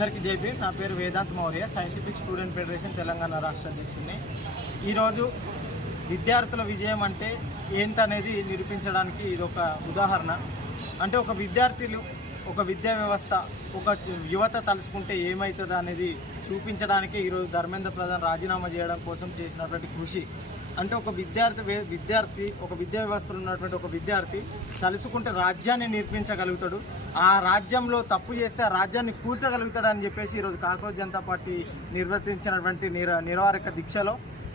అందరికీ జైపీ. నా పేరు Vedant Maurya, scientific student federation Telangana రాష్ట్ర అధ్యక్షుడిని. ఈరోజు విద్యార్థుల విజయం అంటే ఏంటనేది నిరూపించడానికి ఇది ఒక ఉదాహరణ. అంటే ఒక విద్యార్థులు, ఒక విద్యా వ్యవస్థ, ఒక యువత తలుసుకుంటే ఏమవుతుంది అనేది చూపించడానికి ఈరోజు ధర్మేంద్ర ప్రధాన్ రాజీనామా చేయడం కోసం చేసినటువంటి కృషి. అంటే ఒక విద్యార్థి ఒక విద్యా వ్యవస్థలో ఉన్నటువంటి ఒక విద్యార్థి తలుసుకుంటే రాజ్యాన్ని నిర్మించగలుగుతాడు, ఆ రాజ్యంలో తప్పు చేస్తే ఆ రాజ్యాన్ని కూల్చగలుగుతాడు అని చెప్పేసి ఈరోజు కాక్రోచ్ జనతా పార్టీ నిర్వర్తించినటువంటి నిరవారక దీక్షలో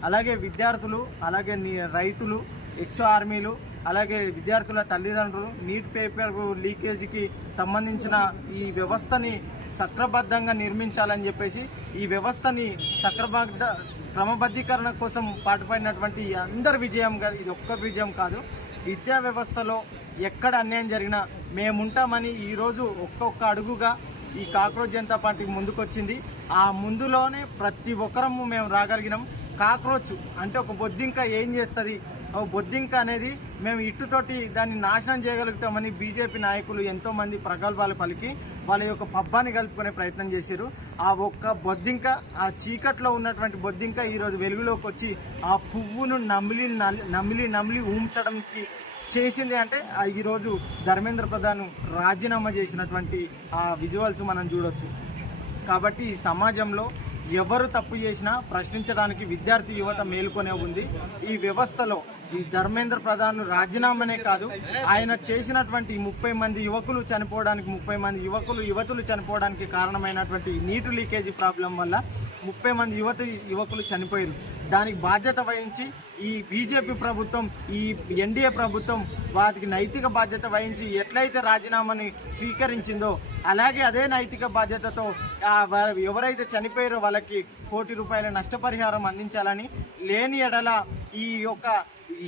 అలాగే విద్యార్థులు, అలాగే రైతులు, ఎక్స్ ఆర్మీలు, అలాగే విద్యార్థుల తల్లిదండ్రులు నీట్ పేపర్ లీకేజీకి సంబంధించిన ఈ వ్యవస్థని సక్రమబద్ధంగా నిర్మించాలని చెప్పేసి ఈ వ్యవస్థని క్రమబద్ధీకరణ కోసం పాటుపడినటువంటి అందరి విజయంగా ఇది ఒక్క విజయం కాదు. విద్యా వ్యవస్థలో ఎక్కడ అన్యాయం జరిగినా మేముంటామని ఈరోజు ఒక్కొక్క అడుగుగా ఈ కాక్రోచ్ జనతా పార్టీ ముందుకొచ్చింది. ఆ ముందులోనే ప్రతి ఒక్కరము మేము రాగలిగినాం. కాక్రోచ్ అంటే ఒక బొద్దింక ఏం చేస్తుంది, బొద్దింక అనేది మేము ఇట్టుతోటి దాన్ని నాశనం చేయగలుగుతామని బీజేపీ నాయకులు ఎంతోమంది ప్రగల్భాలు పలికి వాళ్ళ యొక్క పబ్బాన్ని కలుపుకునే ప్రయత్నం చేశారు. ఆ ఒక్క బొద్దింక, ఆ చీకట్లో ఉన్నటువంటి బొద్దింక ఈరోజు వెలుగులోకి వచ్చి ఆ పువ్వును నమిలి ఊంచడానికి చేసింది. అంటే ఈరోజు ధర్మేంద్ర ప్రధాన్ రాజీనామా చేసినటువంటి ఆ విజువల్స్ మనం చూడొచ్చు. కాబట్టి ఈ సమాజంలో ఎవరు తప్పు చేసినా ప్రశ్నించడానికి విద్యార్థి యువత మేలుకొనే ఉంది. ఈ వ్యవస్థలో ఈ ధర్మేంద్ర ప్రధాన్ రాజీనామానే కాదు, ఆయన చేసినటువంటి 30 మంది యువకులు చనిపోవడానికి, 30 మంది యువతులు చనిపోవడానికి కారణమైనటువంటి నీటి లీకేజీ ప్రాబ్లం వల్ల 30 మంది యువకులు చనిపోయారు. దానికి బాధ్యత వహించి ఈ బీజేపీ ప్రభుత్వం, ఈ ఎన్డీఏ ప్రభుత్వం వాటికి నైతిక బాధ్యత వహించి ఎట్లయితే రాజీనామాని స్వీకరించిందో అలాగే అదే నైతిక బాధ్యతతో ఎవరైతే చనిపోయారో వాళ్ళకి ₹1 కోటి నష్టపరిహారం అందించాలని, లేని ఎడల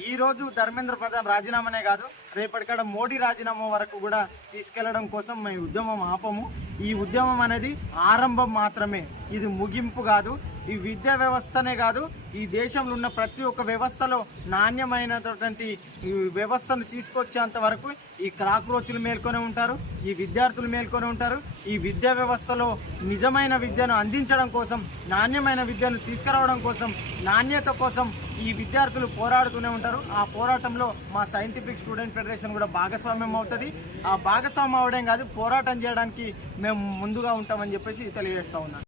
ఈరోజు ధర్మేంద్ర ప్రధాన్ రాజీనామానే కాదు, రేపటికాడ మోడీ రాజీనామా వరకు కూడా తీసుకెళ్లడం కోసం మేము ఉద్యమం ఆపము. ఈ ఉద్యమం అనేది ఆరంభం మాత్రమే, ఇది ముగింపు కాదు. ఈ విద్యా వ్యవస్థనే కాదు, ఈ దేశంలో ఉన్న ప్రతి ఒక్క వ్యవస్థలో నాణ్యమైనటువంటి వ్యవస్థను తీసుకొచ్చేంత వరకు ఈ కాక్రోచ్లు మేల్కొని ఉంటారు, ఈ విద్యార్థులు మేల్కొని ఉంటారు. ఈ విద్యా వ్యవస్థలో నిజమైన విద్యను అందించడం కోసం, నాణ్యమైన విద్యను తీసుకురావడం కోసం, నాణ్యత కోసం ఈ విద్యార్థులు పోరాడుతూనే ఉంటారు. ఆ పోరాటంలో మా సైంటిఫిక్ స్టూడెంట్ ఫెడరేషన్ కూడా భాగస్వామ్యం అవుతుంది. ఆ భాగస్వామ్యం అవడం కాదు, పోరాటం చేయడానికి మేము ముందుగా ఉంటామని చెప్పేసి తెలియజేస్తా ఉన్నాను.